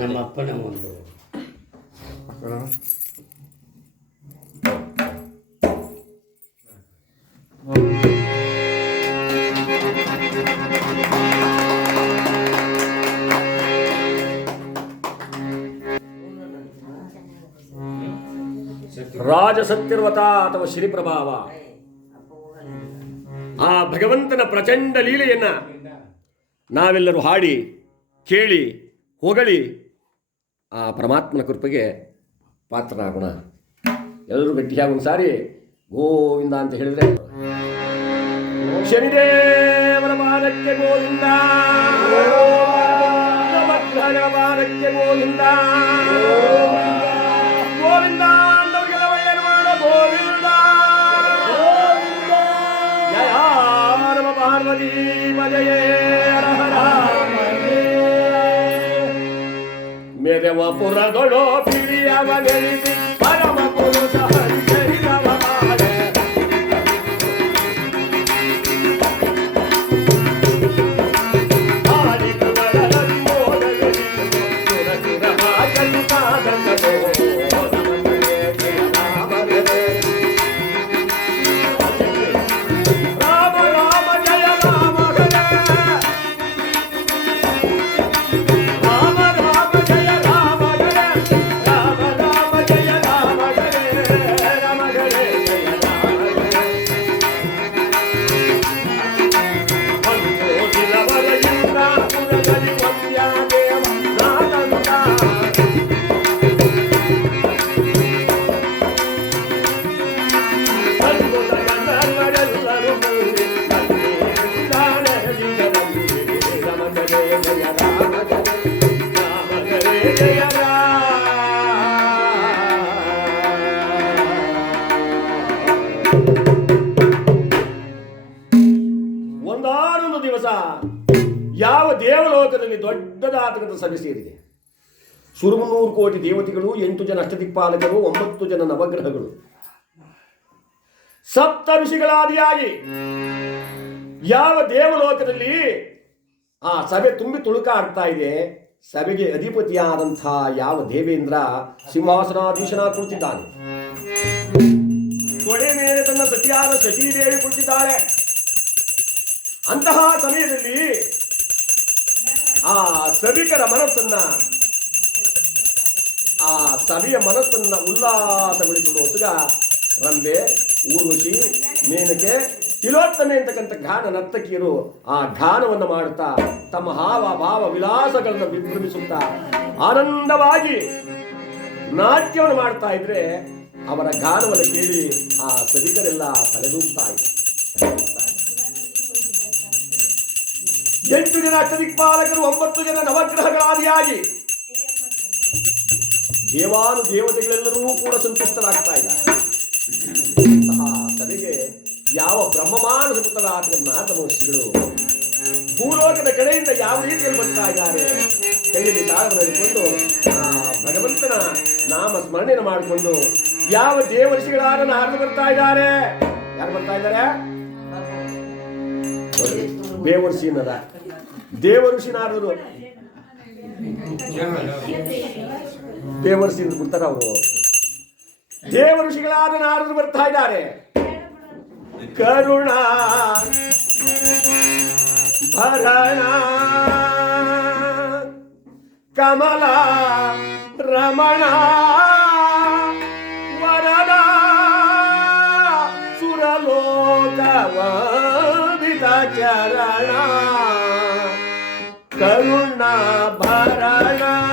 ನಮ್ಮ ಅಪ್ಪನ ಒಂದು. ಹಾಕೋಣ. ರಾಜ ಸತ್ಯರ್ವತ ಅಥವಾ ಶ್ರೀಪ್ರಭಾವ ಆ ಭಗವಂತನ ಪ್ರಚಂಡ ಲೀಲೆಯನ್ನ ನಾವೆಲ್ಲರೂ ಹಾಡಿ ಕೇಳಿ ಹೊಗಳಿ ಆ ಪರಮಾತ್ಮನ ಕೃಪೆಗೆ ಪಾತ್ರನಾಗೋಣ ಎಲ್ಲರೂ ಗಟ್ಟಿಯಾಗಿ ಒಂದು ಸಾರಿ ಗೋವಿಂದ ಅಂತ ಹೇಳಿದ್ರೆ ಶನಿದೇವರ ಬಾಲಕ್ಕೆ ಗೋವಿಂದ. ನವಗ್ರಹಗಳ ಬಾಲಕ್ಕೆ ಗೋವಿಂದ ಗೋವಿಂದ. ಪಾರ್ವತಿ ಮಜಯೇ ಮೆರವ ಪುರದೊಳೋ ಪಿರಿಯವ ನೆನೆಸಿ ದೇವಲೋಕದಲ್ಲಿ ದೊಡ್ಡದಾತಕದ ಸಭೆ ಸೇರಿದೆ. ಸುರುಮುನ್ನೂರು ಕೋಟಿ ದೇವತೆಗಳು, ಎಂಟು ಜನ ಅಷ್ಟದಿಕ್ಪಾಲಕರು, ಒಂಬತ್ತು ಜನ ನವಗ್ರಹಗಳು. ಸಪ್ತ ಋಷಿಗಳಾದಿಯಾಗಿ ಯಾವ ದೇವಲೋಕದಲ್ಲಿ ಆ ಸಭೆ ತುಂಬಿ ತುಳುಕಾಡ್ತಾ ಇದೆ, ಸಭೆಗೆ ಅಧಿಪತಿಯಾದಂಥ ಯಾವ ದೇವೇಂದ್ರ ಸಿಂಹಾಸನಾಧೀಶನ ಕುಳಿತಿದ್ದಾನೆ. ಕೊಡೆ ಮೇಲೆ ತನ್ನ ಸತಿಯಾದ ಶಶಿದೇವಿ ಕುಳಿತಿದ್ದಾಳೆ. ಅಂತಹ ಸಮಯದಲ್ಲಿ ಆ ಸಭಿಕರ ಮನಸ್ಸನ್ನ, ಆ ಸಭೆಯ ಮನಸ್ಸನ್ನ ಉಲ್ಲಾಸಗೊಳಿಸುವ ಹೊಸಗ ರಂಬೆ, ಊರ್ವಶಿ, ಮೇನಕೆ, ತಿಲೋತ್ತಮೆ ಅಂತಕ್ಕಂಥ ಗಾನ ನರ್ತಕಿಯರು ಆ ಗಾನವನ್ನು ಮಾಡುತ್ತಾ ತಮ್ಮ ಹಾವ ಭಾವ ವಿಲಾಸಗಳನ್ನು ವಿಭ್ರಮಿಸುತ್ತಾ ಆನಂದವಾಗಿ ನಾಟ್ಯವನ್ನು ಮಾಡ್ತಾ ಇದ್ರೆ ಅವರ ಗಾನವನ್ನು ಕೇಳಿ ಆ ಸಭಿಕರೆಲ್ಲ ತಲೆದೂಗ್ತಾ ಇದೆ. ಎಂಟು ಜನ ಅಷ್ಟದಿಕ್ಪಾಲಕರು ಒಂಬತ್ತು ಜನ ನವಗ್ರಹಗಳಾದಿಯಾಗಿ ದೇವಾನು ದೇವತೆಗಳೆಲ್ಲರೂ ಕೂಡ ಸಂತುಷ್ಟರಾಗ್ತಾ ಇದ್ದಾರೆ. ಅಂತಹ ಯಾವ ಬ್ರಹ್ಮಮಾನ ನಾರದ ಮಹರ್ಷಿಗಳು. ಭೂಲೋಕದ ಕಡೆಯಿಂದ ಯಾವ ರೀತಿಯಲ್ಲಿ ಬರ್ತಾ ಇದ್ದಾರೆ? ಕೈಯಲ್ಲಿ ತಾಳವನ್ನು ಆ, ಭಗವಂತನ ನಾಮ ಸ್ಮರಣೆಯನ್ನು ಮಾಡಿಕೊಂಡು ಯಾವ ದೇವರ್ಷಿಗಳಾರನ್ನು ಹಾರಿದು ಬರ್ತಾ ಇದ್ದಾರೆ? ಯಾರು ಬರ್ತಾ ಇದ್ದಾರೆ? ದೇವರ್ಷಿ ಅನ್ನದ ದೇವಋಷಿ ನಾರದರು ದೇವರ್ಷಿ ಬಿಡ್ತಾರ ಅವರು. ದೇವಋಷಿಗಳಾದ ನಾರದರು ಬರ್ತಾ ಇದ್ದಾರೆ. ಕರುಣ, ಭರಣ, ಕಮಲ, ರಮಣ ವರದ ಸುರಲೋಕವಾ ಚರಣ ಕರುಣ ಭರಣ.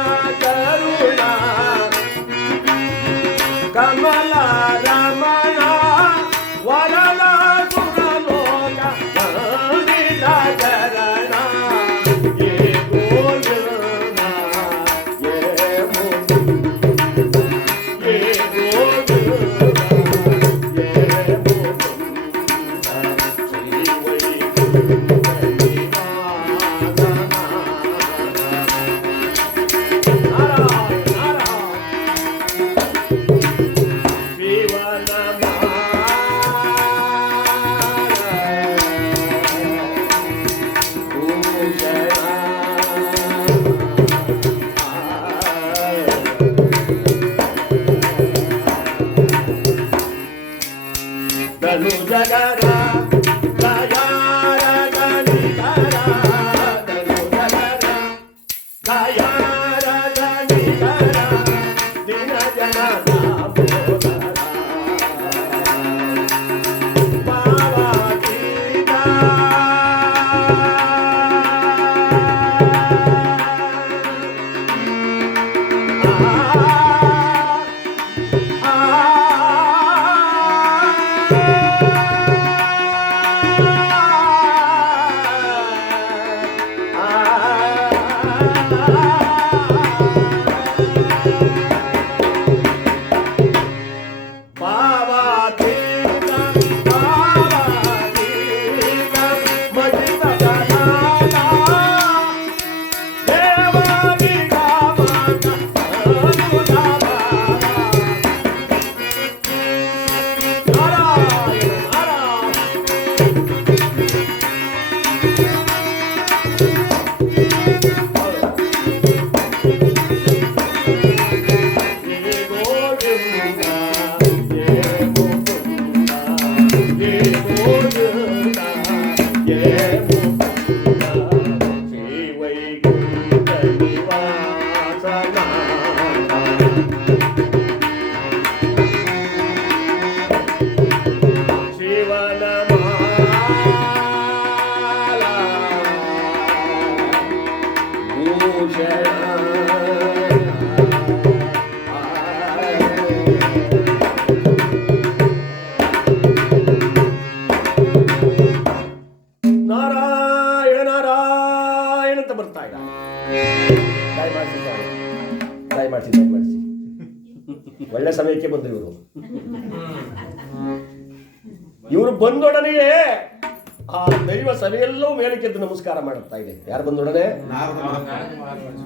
ಆ ದೈವ ಸಭೆಯಲ್ಲೂ ಮೇಲಕ್ಕೆದ್ದು ನಮಸ್ಕಾರ ಮಾಡುತ್ತಾ ಇದೆ. ಯಾರು ಬಂದೊಡನೆ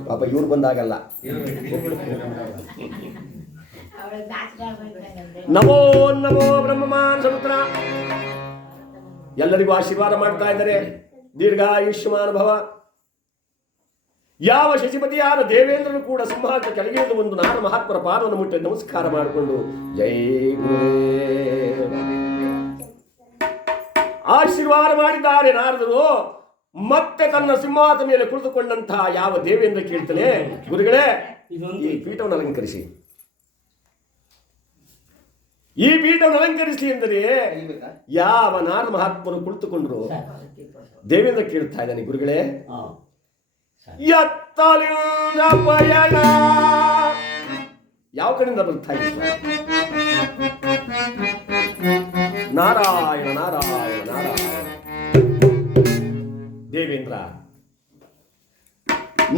ಪಾಪ ಇವ್ರು ಬಂದಾಗಲ್ಲ. ನಮೋ ನಮೋ ಬ್ರಹ್ಮಮಾನ್ ಸಮುದ್ರ ಎಲ್ಲರಿಗೂ ಆಶೀರ್ವಾದ ಮಾಡ್ತಾ ಇದ್ದಾರೆ. ದೀರ್ಘಾಯುಷ್ಯಮಾನ್ ಭವ. ಯಾವ ಶಶಿಪತಿಯಾದ ದೇವೇಂದ್ರನು ಕೂಡ ಸಿಂಹಾಸ ಕೆಳಗಿಳಿದು ಒಂದು ನಾನು ಮಹಾತ್ಮರ ಪಾದವನ್ನು ಮುಟ್ಟಿ ನಮಸ್ಕಾರ ಮಾಡಿಕೊಂಡು, ಜೈ ಗುರುದೇವ. ಆಶೀರ್ವಾದ ಮಾಡಿದ್ದಾರೆ ನಾರದರು. ಮತ್ತೆ ತನ್ನ ಸಿಂಹಾಸನ ಮೇಲೆ ಕುಳಿತುಕೊಂಡಂತಹ ಯಾವ ದೇವೇಂದ್ರ ಕೇಳ್ತಾನೆ. ಗುರುಗಳೇ, ಈ ಪೀಠವನ್ನು ಅಲಂಕರಿಸಿ. ಈ ಪೀಠವನ್ನು ಅಲಂಕರಿಸಿ ಎಂದರೆ ಯಾವ ನಾರ ಮಹಾತ್ಮರು ಕುಳಿತುಕೊಂಡ್ರು? ದೇವೇಂದ್ರ ಕೇಳ್ತಾ ಇದ್ದಾನೆ ಗುರುಗಳೇ. ಪಯಣ. ಯಾವ ಕಡೆಯಿಂದ ಬರ್ತಾ ಇದೆ ನಾರಾಯಣ ನಾರಾಯಣ ನಾರಾಯಣ. ದೇವೇಂದ್ರ.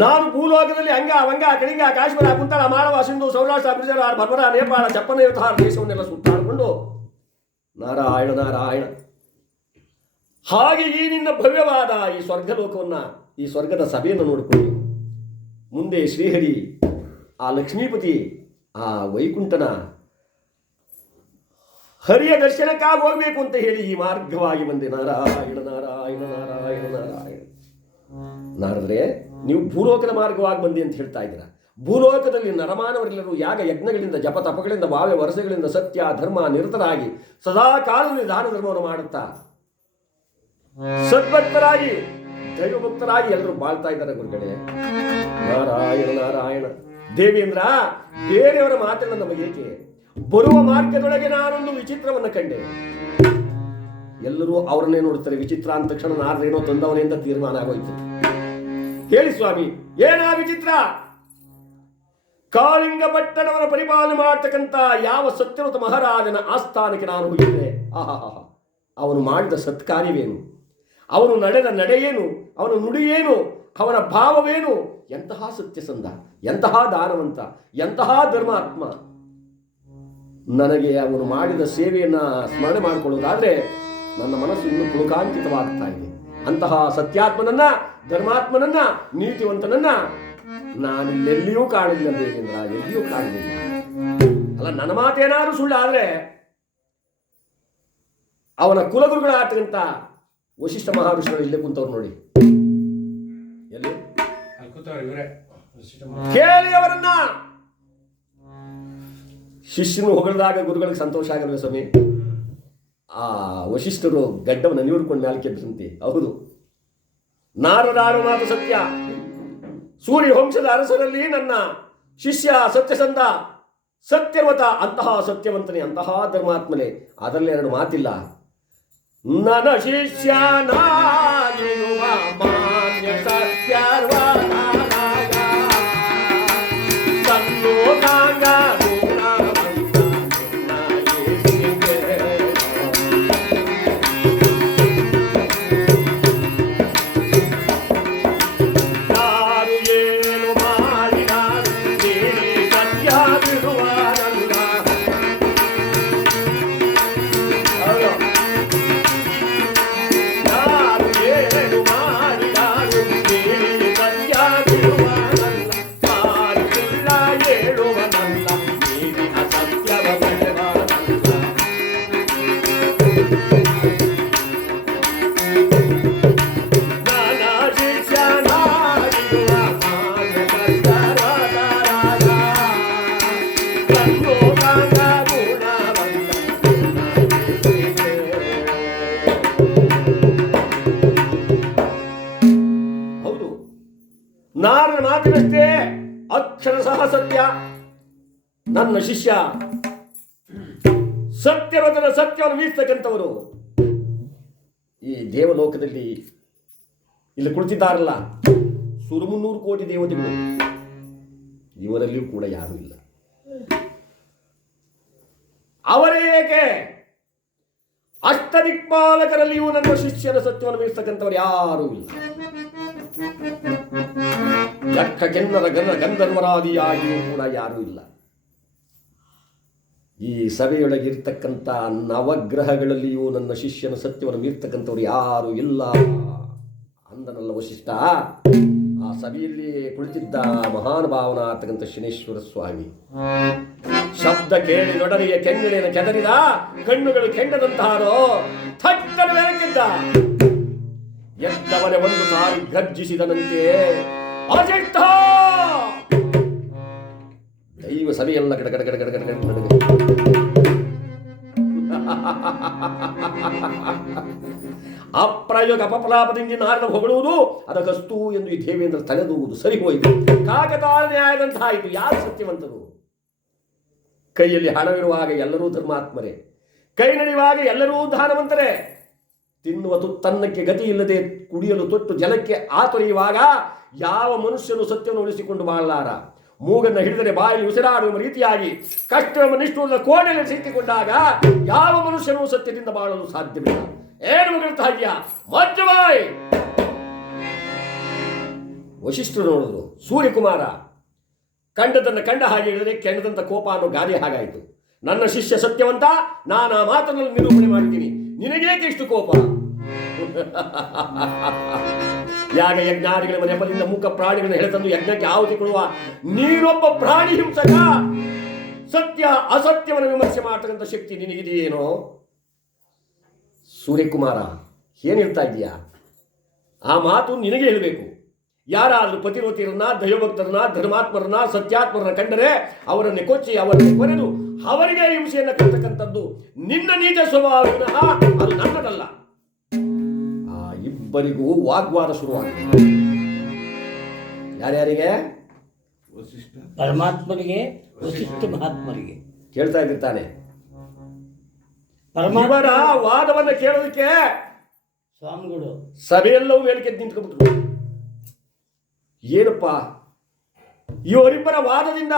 ನಾನು ಭೂಲೋಕದಲ್ಲಿ ಅಂಗ, ಅವಂಗ, ಕಳಿಂಗ, ಕಾಶ್ಮೀರ, ಕುಂತಳ, ಮಾಳವ, ಸಿಂಧು, ಸೌರಾಷ್ಟ್ರ ಬ್ರಿಜರ ಭರ್ಮರ ನೇಪಾಳ ಚಪ್ಪನ ಇರ್ತಾರ ದೇಶವನ್ನೆಲ್ಲ ಸುತ್ತಾಡಿಕೊಂಡು ನಾರಾಯಣ ನಾರಾಯಣ. ಹಾಗೆ ಈ ನಿನ್ನ ಭವ್ಯವಾದ ಈ ಸ್ವರ್ಗಲೋಕವನ್ನ, ಈ ಸ್ವರ್ಗದ ಸಭೆಯನ್ನು ನೋಡಿಕೊಂಡು ಮುಂದೆ ಶ್ರೀಹರಿ, ಆ ಲಕ್ಷ್ಮೀಪತಿ, ಆ ವೈಕುಂಠನ ಹರಿಯ ದರ್ಶನಕ್ಕಾಗಿ ಹೋಗಬೇಕು ಅಂತ ಹೇಳಿ ಈ ಮಾರ್ಗವಾಗಿ ಬಂದೆ. ನಾರಾಯಣ ನಾರಾಯಣ. ನಾರದ್ರೆ, ನೀವು ಭೂಲೋಕದ ಮಾರ್ಗವಾಗಿ ಬಂದಿ ಅಂತ ಹೇಳ್ತಾ ಇದ್ದೀರಾ. ಭೂಲೋಕದಲ್ಲಿ ನರಮಾನವರೆಲ್ಲರೂ ಯಾಗ ಯಜ್ಞಗಳಿಂದ, ಜಪ ತಪಗಳಿಂದ ಭಾವ್ಯ ವರಸೆಗಳಿಂದ ಸತ್ಯ, ಧರ್ಮ, ನಿರತರಾಗಿ ಸದಾ ಕಾಲದಲ್ಲಿ ದಾನ ಧರ್ಮವನ್ನು ಮಾಡುತ್ತಾ? ಸದ್ಭಕ್ತರಾಗಿ, ದೈವಭಕ್ತರಾಗಿ ಎಲ್ಲರೂ ಬಾಳ್ತಾ ಇದ್ದಾರೆ ಗುರುಗಳೇ. ನಾರಾಯಣ ನಾರಾಯಣ. ದೇವೇಂದ್ರ, ಬೇರೆಯವರ ಮಾತನ್ನ ನಮಗೇಕೆ ಬರುವ ಮಾರ್ಗದೊಳಗೆ ನಾನೊಂದು ವಿಚಿತ್ರವನ್ನ ಕಂಡೆ. ಎಲ್ಲರೂ ಅವರನ್ನೇ ನೋಡುತ್ತಾರೆ. ವಿಚಿತ್ರ ಅಂದ ತಕ್ಷಣ ನಾರದೇನೋ ತಂದವನೇ ಅಂತ ತೀರ್ಮಾನ ಆಗೋಯ್ತು. ಹೇಳಿ ಸ್ವಾಮಿ, ಏನಾ ವಿಚಿತ್ರ? ಕಾಳಿಂಗ ಪಟ್ಟಣವರ ಪರಿಪಾಲನೆ ಮಾಡತಕ್ಕಂತ ಯಾವ ಸತ್ಯವತ ಮಹಾರಾಜನ ಆಸ್ಥಾನಕ್ಕೆ ನಾನು ಹೋಗಿದ್ದೆ? ಆಹಾ ಅವನು ಮಾಡಿದ ಸತ್ಕಾರ್ಯವೇನು? ಅವನು ನಡೆದ ನಡೆಯೇನು? ಅವನ ನುಡಿಯೇನು? ಅವನ ಭಾವವೇನು? ಎಂತಹ ಸತ್ಯಸಂಧ, ಎಂತಹ ದಾನವಂತ, ಎಂತಹ ಧರ್ಮಾತ್ಮ? ನನಗೆ ಅವನು ಮಾಡಿದ ಸೇವೆಯನ್ನ ಸ್ಮರಣೆ ಮಾಡಿಕೊಳ್ಳೋದಾದರೆ ನನ್ನ ಮನಸ್ಸು ಇನ್ನೂ ಪುಳುಕಾಂಕಿತವಾಗ್ತಾ ಇದೆ. ಅಂತಹ ಸತ್ಯಾತ್ಮನನ್ನ ಧರ್ಮಾತ್ಮನನ್ನ ನೀತಿವಂತನನ್ನ ನಾನು ಎಲ್ಲಿಯೂ ಕಾಣಲಿಲ್ಲ ದೇವೇಂದ್ರ ಎಲ್ಲಿಯೂ ಕಾಣಲಿಲ್ಲ ಅಲ್ಲ ನನ್ನ ಮಾತೇನಾದ್ರೂ ಸುಳ್ಳಾದ್ರೆ ಅವನ ಕುಲಗುರುಗಳಾಗ್ತಕ್ಕಂಥ ವಶಿಷ್ಠ ಮಹಾವಿಷ್ಣು ಇಲ್ಲೇ ಕುಂತವ್ರು ನೋಡಿ. ಎಲ್ಲಿ? ಕೇಳಿ ಅವರನ್ನ. ಶಿಷ್ಯನು ಹೊಗಳದಾಗ ಗುರುಗಳಿಗೆ ಸಂತೋಷ ಆಗಲ್ವೇ ಸ್ವಾಮಿ? ಆ ವಶಿಷ್ಠರು ಗಡ್ಡವನ್ನು ನೀಡಿಕೊಂಡು ಮೇಲೆ ಕೆಬ್ಬಿಸಂತೆ ಹೌದು. ನಾರದಾರು ಮಾತು ಸತ್ಯ. ಸೂರ್ಯ ವಂಶದ ಅರಸರಲ್ಲಿ ನನ್ನ ಶಿಷ್ಯ ಸತ್ಯಸಂಧ ಸತ್ಯವತ ಅಂತಹ ಸತ್ಯವಂತನೇ, ಅಂತಹ ಧರ್ಮಾತ್ಮನೇ. ಅದರಲ್ಲಿ ಎರಡು ಮಾತಿಲ್ಲ. ನನ್ನ ಶಿಷ್ಯನಾಗಿರುವ ಮಾನ್ಯ ಸತ್ಯರ್ವನಾಗ ಮಾತಿನಷ್ಟೇ ಅಕ್ಷರ ಸಹ ಸತ್ಯ ನನ್ನ ಶಿಷ್ಯ ಸತ್ಯವದನ ಸತ್ಯವನ್ನು ಮೀರ್ತಕ್ಕಂಥವರು ಈ ದೇವಲೋಕದಲ್ಲಿ ಇಲ್ಲಿ ಕುಳಿತಿದ್ದಾರಲ್ಲ? ಸುರುಮುನ್ನೂರು ಕೋಟಿ ದೇವತೆಗಳು. ಇವರಲ್ಲಿಯೂ ಕೂಡ ಯಾರೂ ಇಲ್ಲ. ಅವರೇಕೆ ಅಷ್ಟದಿಕ್ಪಾಲಕರಲ್ಲಿಯೂ ನನ್ನ ಶಿಷ್ಯನ ಸತ್ಯವನ್ನು ಮೀರ್ತಕ್ಕಂಥವ್ರು ಯಾರೂ ಇಲ್ಲ. ಯಕ್ಕ ಕೆನ್ನರ ಗನ ಗಂಧರ್ವರಾದಿಯಾಗಿಯೂ ಕೂಡ ಯಾರೂ ಇಲ್ಲ. ಈ ಸಭೆಯೊಳಗಿರ್ತಕ್ಕಂಥ ನವಗ್ರಹಗಳಲ್ಲಿಯೂ ನನ್ನ ಶಿಷ್ಯನ ಸತ್ಯವನ್ನು ಮೀರ್ತಕ್ಕಂಥವ್ರು ಯಾರು ಇಲ್ಲ. ಅಂದನಲ್ಲ ವಶಿಷ್ಠ, ಆ ಸಭೆಯಲ್ಲಿ ಕುಳಿತಿದ್ದ ಮಹಾನುಭಾವನಾಗ್ತಕ್ಕಂಥ ಶನೇಶ್ವರ ಸ್ವಾಮಿ. ಶಬ್ದ ಕೇಳಿ ನೊಡನೆಯ ಕೆಂಗಳೇನ ಕೆದರಿದ ಕಣ್ಣುಗಳು ಕೆಂಡದಂತಹಾರೋ ಥಟ್ಟನ ಬೆರಕಿದ್ದ ಎದ್ದವನೇ ಒಂದು ಸಾರಿ ಗರ್ಜಿಸಿದನಂತೆ ಅಜಿತ್ತ! ದೈವ ಸಭೆಯೆಲ್ಲ ಗಡ ಗಡ ಗಡ ಗಡ ಗಡ ಗಡ ಅಪ್ರಯೋಗ ಅಪಪ್ರಾಪದಿಂದ ನಾರದ ಹೊಗಳುವುದು ಅದಕ್ಕಸ್ತು ಎಂದು ಈ ದೇವೇಂದ್ರ ತಲೆದೂಗುವುದು ಸರಿ ಹೋಯಿತು. ಕಾಕತಾಳನೆ ಇದು ಯಾರು ಸತ್ಯವಂತರು? ಕೈಯಲ್ಲಿ ಹಣವಿರುವಾಗ ಎಲ್ಲರೂ ಧರ್ಮಾತ್ಮರೇ. ಕೈ ನಡೆಯುವಾಗ ಎಲ್ಲರೂ ದಾನವಂತರೇ ತಿನ್ನುವ ತುತ್ತನ್ನಕ್ಕೆ ಗತಿ ಇಲ್ಲದೆ ಕುಡಿಯಲು ತೊಟ್ಟು ಜಲಕ್ಕೆ ಆತೊರೆಯುವಾಗ ಯಾವ ಮನುಷ್ಯನು ಸತ್ಯವನ್ನು ಉಳಿಸಿಕೊಂಡು ಬಾಳಲಾರ? ಮೂಗನ್ನು ಹಿಡಿದರೆ ಬಾಯಲ್ಲಿ ಉಸಿರಾಡುವ ರೀತಿಯಾಗಿ, ಕಷ್ಟವನ್ನು ನಿಷ್ಠುರದ ಕೋಣೆಯಲ್ಲಿ ಸಿಕ್ಕಿಕೊಂಡಾಗ ಯಾವ ಮನುಷ್ಯನೂ ಸತ್ಯದಿಂದ ಬಾಳಲು ಸಾಧ್ಯವಿಲ್ಲ. ಏನು ಮಗಳ್ತಾ ಇದೆಯಾ ಮಜ್ಜು ಬಾಯ್! ವಶಿಷ್ಠರು ನೋಡಿದ್ರು, ಸೂರ್ಯಕುಮಾರ, ಕಂಡದನ್ನ ಕಂಡ ಹಾಗೆ ಹೇಳಿದರೆ ಕೆಂಡದಂತ ಕೋಪ ಅನ್ನೋ ಗಾದೆ ಹಾಗಾಯಿತು. ನನ್ನ ಶಿಷ್ಯ ಸತ್ಯವಂತ, ನಾನು ಆ ಮಾತನ್ನು ನಿರೂಪಣೆ ಮಾಡಿದ್ದೀನಿ. ನಿನಗೇಕೆ ಇಷ್ಟು ಕೋಪ? ಯಾಗ ಯಜ್ಞಾದಿಗಳ ನೆಪದಿಂದ ಮೂಕ ಪ್ರಾಣಿಗಳನ್ನು ಎಳೆತಂದು ಯಜ್ಞಕ್ಕೆ ಆಹುತಿ ಕೊಡುವ ನೀನೊಬ್ಬ ಪ್ರಾಣಿ ಹಿಂಸಕ, ಸತ್ಯ ಅಸತ್ಯವನ್ನು ವಿಮರ್ಶೆ ಮಾಡತಕ್ಕಂಥ ಶಕ್ತಿ ನಿನಗಿದೆಯೇನೋ? ಸೂರ್ಯಕುಮಾರ, ಏನು ಹೇಳ್ತಾ ಇದೀಯಾ ಆ ಮಾತು ನಿನಗೆ ಹೇಳಬೇಕು. ಯಾರಾದರೂ ಪತಿವತಿಯರನ್ನ ದೈವಭಕ್ತರನ್ನ, ಧರ್ಮಾತ್ಮರನ್ನ, ಸತ್ಯಾತ್ಮರನ್ನ ಕಂಡರೆ ಅವರನ್ನು ಕೊಚ್ಚಿ ಅವರನ್ನು ಕೊರೆದು ಅವರಿಗೆ ಹಿಂಸೆಯನ್ನು ಕಟ್ಟತಕ್ಕಂಥದ್ದು ನಿನ್ನ ನೀಚ ಸ್ವಭಾವ ವಿನಃ ಅದು ನನ್ನದಲ್ಲ. ಆ ಇಬ್ಬರಿಗೂ ವಾಗ್ವಾದ ಶುರುವಾಗಿದೆ. ಯಾರ್ಯಾರಿಗೆ? ಪರಮಾತ್ಮರಿಗೆ ಪರಮಾತ್ಮನಿಗೆ ವಸಿಷ್ಠ. ಮಹಾತ್ಮರಿಗೆ. ಕೇಳ್ತಾ ಇದ್ದಾನೆ ಪರಮಾತ್ಮರ ವಾದವನ್ನ ಕೇಳೋದಕ್ಕೆ ಸ್ವಾಮಿಗಳು. ಸಭೆಯೆಲ್ಲವೂ ಹೇಳಿಕೆ ನಿಂತ್ಕೊಂಡ್ಬಿಟ್ರು. ಏನಪ್ಪ? ಇವರಿಬ್ಬರ ವಾದದಿಂದ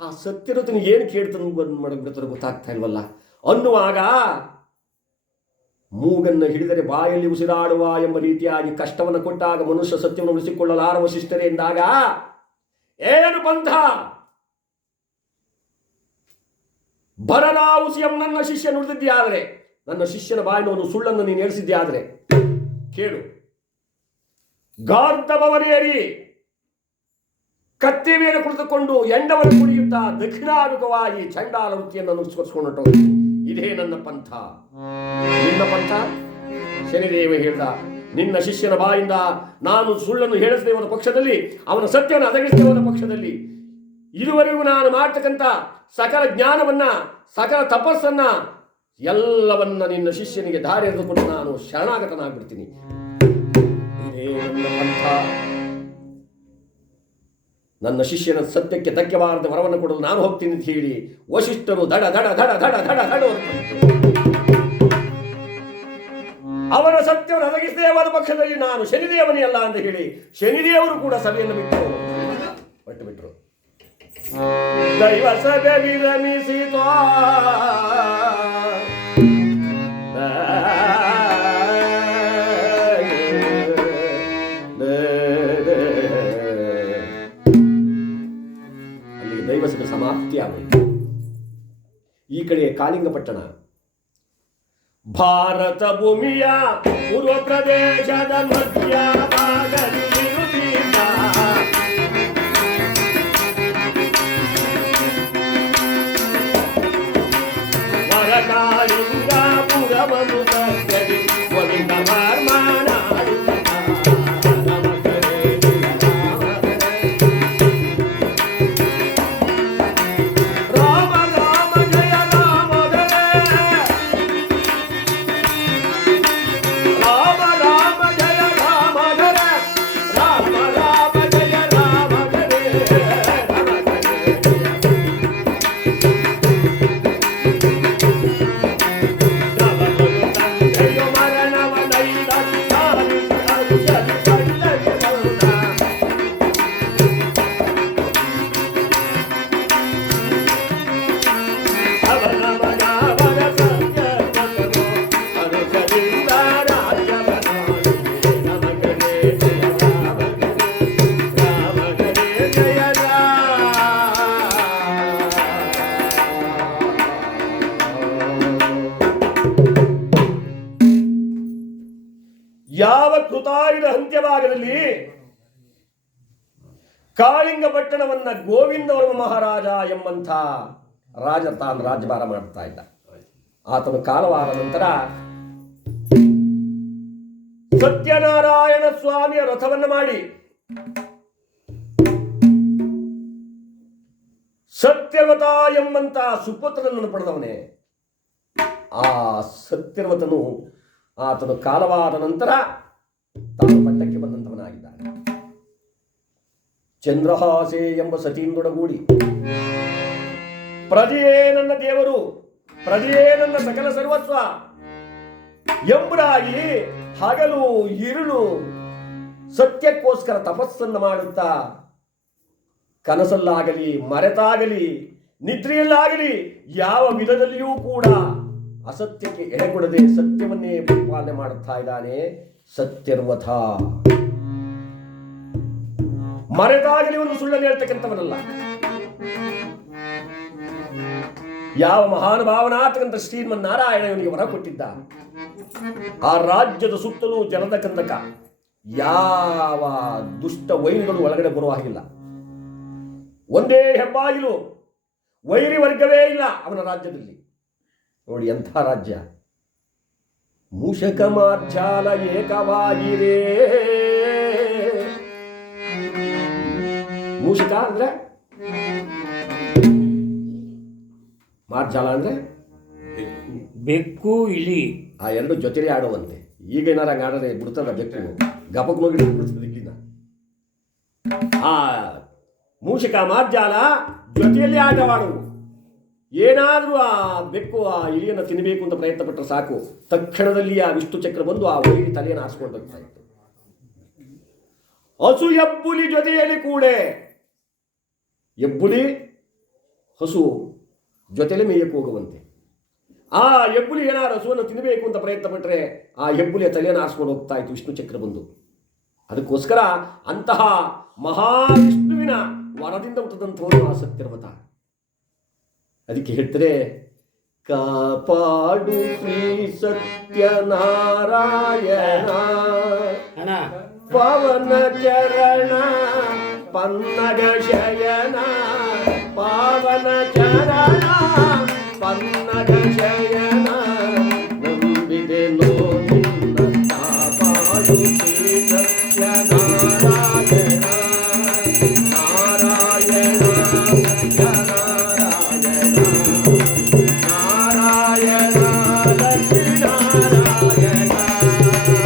ಆ ಸತ್ಯರತನ ಏನು ಕೇಳ್ತಾನೆ ಬಂದು ಮಾಡಬಿಡ್ತಾರೆ ಗೊತ್ತಾಗ್ತಾ ಇಲ್ವಲ್ಲ? ಅನ್ನುವಾಗ ಮೂಗನ್ನ ಹಿಡಿದರೆ ಬಾಯಲ್ಲಿ ಉಸಿರಾಡುವ ಎಂಬ ರೀತಿಯಾಗಿ ಕಷ್ಟವನ್ನು ಕೊಟ್ಟಾಗ ಮನುಷ್ಯ ಸತ್ಯವನ್ನು ಉಳಿಸಿಕೊಳ್ಳಲಾರ ವಶಿಷ್ಠರೇ ಎಂದಾಗ ಏನು ಬಂಧ ಎಂಬ ನನ್ನ ಶಿಷ್ಯ ನುಡಿದಿದ್ದೆಯಾದರೆ ನನ್ನ ಶಿಷ್ಯನ ಬಾಯಿನವನು ಸುಳ್ಳನ್ನು ನೀನು ಹೇಳಿಸಿದ್ಯಾದರೆ ಕೇಳು. ಗಾರ್ಧವರಿಯರಿ ಕತ್ತಿ ಮೇಲೆ ಕುಳಿತುಕೊಂಡು ಎಂಡವನ್ನು ಕುಡಿಯುತ್ತಾ ದಕ್ಷಿಣಾಭಿಮುಖವಾಗಿ ಚಂಡಾಲ ವೃತ್ತಿಯನ್ನು ಅನುಸರಿಸಿಕೊಂಡು ಇದೇ ನನ್ನ ಪಂಥ. ನಿನ್ನ ಪಂಥ? ಶನಿದೇವ ಹೇಳ್ದ, ನಿನ್ನ ಶಿಷ್ಯನ ಬಾಯಿಂದ ನಾನು ಸುಳ್ಳನ್ನು ಹೇಳಿಸದೆ ಹೋದ ಪಕ್ಷದಲ್ಲಿ, ಅವನ ಸತ್ಯವನ್ನು ಅದಗಿಸದೆ ಹೋದ ಪಕ್ಷದಲ್ಲಿ. ಇದುವರೆಗೂ ನಾನು ಮಾಡ್ತಕ್ಕಂಥ ಸಕಲ ಜ್ಞಾನವನ್ನ, ಸಕಲ ತಪಸ್ಸನ್ನ, ಎಲ್ಲವನ್ನ ನಿನ್ನ ಶಿಷ್ಯನಿಗೆ ದಾರಿ ಎರೆದುಕೊಂಡು ನಾನು ಶರಣಾಗತನಾಗ್ಬಿಡ್ತೀನಿ. ಇದೇ ನನ್ನ ಪಂಥ. ನನ್ನ ಶಿಷ್ಯನ ಸತ್ಯಕ್ಕೆ ಧಕ್ಕೆಬಾರದ ವರವನ್ನು ಕೊಡಲು ನಾನು ಹೋಗ್ತೀನಿ ಅಂತ ಹೇಳಿ ವಶಿಷ್ಠರು ದಡ ದಡ ದಡ ದಡ ದಡ ದಡ ಅವರ ಸತ್ಯವನ್ನು ಒದಗಿಸದೇ ಪಕ್ಷದಲ್ಲಿ ನಾನು ಶನಿದೇವನೇ ಅಲ್ಲ ಅಂತ ಹೇಳಿ ಶನಿದೇವರು ಕೂಡ ಸಭೆಯನ್ನು ಬಿಟ್ಟು ಹೊರಟು ಬಿಟ್ರು. ದೈವ ಸಭೆ ವಿರಮಿಸಿತೋ ಈ ಕಡೆ ಕಾಲಿಂಗಪಟ್ಟಣ ಭಾರತ ಭೂಮಿಯ ಪೂರ್ವ ಪ್ರದೇಶದ ಮಧ್ಯ ಭಾಗದಲ್ಲಿರುತ್ತೀಗ. ಪಟ್ಟಣವನ್ನ ಗೋವಿಂದವರ್ಮ ಮಹಾರಾಜ ಎಂಬಂಥ ರಾಜ ತಾನು ರಾಜ್ಯಭಾರ ಮಾಡ್ತಾ ಇದ್ದ. ಆತನು ಕಾಲವಾದ ನಂತರ ಸತ್ಯನಾರಾಯಣ ಸ್ವಾಮಿಯ ರಥವನ್ನು ಮಾಡಿ ಸತ್ಯವತ ಎಂಬಂತ ಸುಪುತ್ರನನ್ನು ಪಡೆದವನೇ. ಆ ಸತ್ಯವತನು ಆತನು ಕಾಲವಾದ ನಂತರ ತಾನು ಚಂದ್ರಹಾಸೆ ಎಂಬ ಸತೀಂದೊಡಗೂಡಿ ಪ್ರಜೆಯೇ ನನ್ನ ದೇವರು, ಪ್ರಜೆಯೇ ನನ್ನ ಸಕಲ ಸರ್ವಸ್ವ ಎಂಬುದಾಗಿ ಹಗಲು ಇರುಳು ಸತ್ಯಕ್ಕೋಸ್ಕರ ತಪಸ್ಸನ್ನು ಮಾಡುತ್ತಾ ಕನಸಲ್ಲಾಗಲಿ, ಮರೆತಾಗಲಿ, ನಿದ್ರೆಯಲ್ಲಾಗಲಿ ಯಾವ ವಿಧದಲ್ಲಿಯೂ ಕೂಡ ಅಸತ್ಯಕ್ಕೆ ಎಡೆಗೊಡದೆ ಸತ್ಯವನ್ನೇ ಪಾಲನೆ ಮಾಡುತ್ತಾ ಇದ್ದಾನೆ ಸತ್ಯರ್ವಥ. ಮರೆತಾಗಲಿ ಒಂದು ಸುಳ್ಳನ್ನು ಹೇಳ್ತಕ್ಕಂಥವನಲ್ಲ. ಯಾವ ಮಹಾನುಭಾವನಾತಕ್ಕಂಥ ಶ್ರೀಮನ್ ನಾರಾಯಣ ಇವನಿಗೆ ವರ ಕೊಟ್ಟಿದ್ದ? ಆ ರಾಜ್ಯದ ಸುತ್ತಲೂ ಜನದ ಕಂದಕ. ಯಾವ ದುಷ್ಟ ವೈರಿಗಳು ಒಳಗಡೆ ಬರುವ ಹಾಗಿಲ್ಲ. ಒಂದೇ ಹೆಬ್ಬಾಗಿಲು, ವೈರಿ ವರ್ಗವೇ ಇಲ್ಲ ಅವನ ರಾಜ್ಯದಲ್ಲಿ. ನೋಡಿ ಎಂಥ ರಾಜ್ಯ. ಮೂಷಕ ಮಾರ್ಜಾಲ ಏಕವಾಗಿರೇ. ಮೂಷಕ ಅಂದರೆ ಮಾರ್ಜಾಲ ಅಂದ್ರೆ ಬೆಕ್ಕು ಇಲಿ ಆ ಎರಡು ಜೊತೆಲಿ ಆಡುವಂತೆ. ಈಗ ಏನಾರ ಹಂಗೆ ಆಡದೆ ಬಿಡ್ತಲ್ಲ ಬೆಕ್ಕು? ಗಪಕ್ ನೋಡಿ ಬಿಡ್ತದೆ ಇಲ್ಲಿನ ಆ ಮೂಷಿಕ ಮಾರ್ಜಾಲ ಜೊತೆಯಲ್ಲಿ ಆಟವಾಡುವು ಏನಾದರೂ ಆ ಬೆಕ್ಕು ಆ ಇಲಿಯನ್ನು ತಿನ್ನಬೇಕು ಅಂತ ಪ್ರಯತ್ನ ಪಟ್ಟರೆ ಸಾಕು. ತಕ್ಷಣದಲ್ಲಿ ಆ ವಿಷ್ಣು ಚಕ್ರ ಬಂದು ಆ ಹುಲಿ ತಲೆಯನ್ನು ಆರಿಸ್ಕೊಂಡು ಬರ್ತಾ ಇತ್ತು. ಹಸು ಎಬ್ಬುಲಿ ಜೊತೆಯಲ್ಲಿ ಕೂಡೆ. ಎಬ್ಬುಲಿ ಹಸು ಜೊತೆಲೆ ಮೇಯಕ್ಕೆ ಹೋಗುವಂತೆ. ಆ ಹೆಬ್ಬುಲಿ ಏನಾರು ಹಸುವನ್ನು ತಿನ್ನಬೇಕು ಅಂತ ಪ್ರಯತ್ನ ಪಟ್ಟರೆ ಆ ಹೆಬ್ಬುಲಿಯ ತಲೆಯನ್ನು ಆರಿಸ್ಕೊಂಡು ಹೋಗ್ತಾ ಇತ್ತು ವಿಷ್ಣು ಚಕ್ರ ಬಂದು. ಅದಕ್ಕೋಸ್ಕರ ಅಂತಹ ಮಹಾವಿಷ್ಣುವಿನ ವರದಿಂದ ಹುಟ್ಟಿದಂಥವನು ಆ ಸತ್ಯರ್ವತ ಅದಕ್ಕೆ ಹೇಳ್ತಾರೆ ಕಾಪಾಡು ಶ್ರೀ ಸತ್ಯನಾರಾಯಣ. ಪವನ ಚರಣ ಪನ್ನಗ ಶಯನ ಪಾವನ ಚರಣ ಪನ್ನಗ ಶಯನ ನಂಬಿದೆ ನಿನ್ನ ಕಾಪಾಡು ಶ್ರೀ ಸತ್ಯನಾರಾಯಣ ನಾರಾಯಣ ಸತ್ಯನಾರಾಯಣ ನಾರಾಯಣ ಲಕ್ಷ್ಮೀನಾರಾಯಣ ಮನವೆಂಬ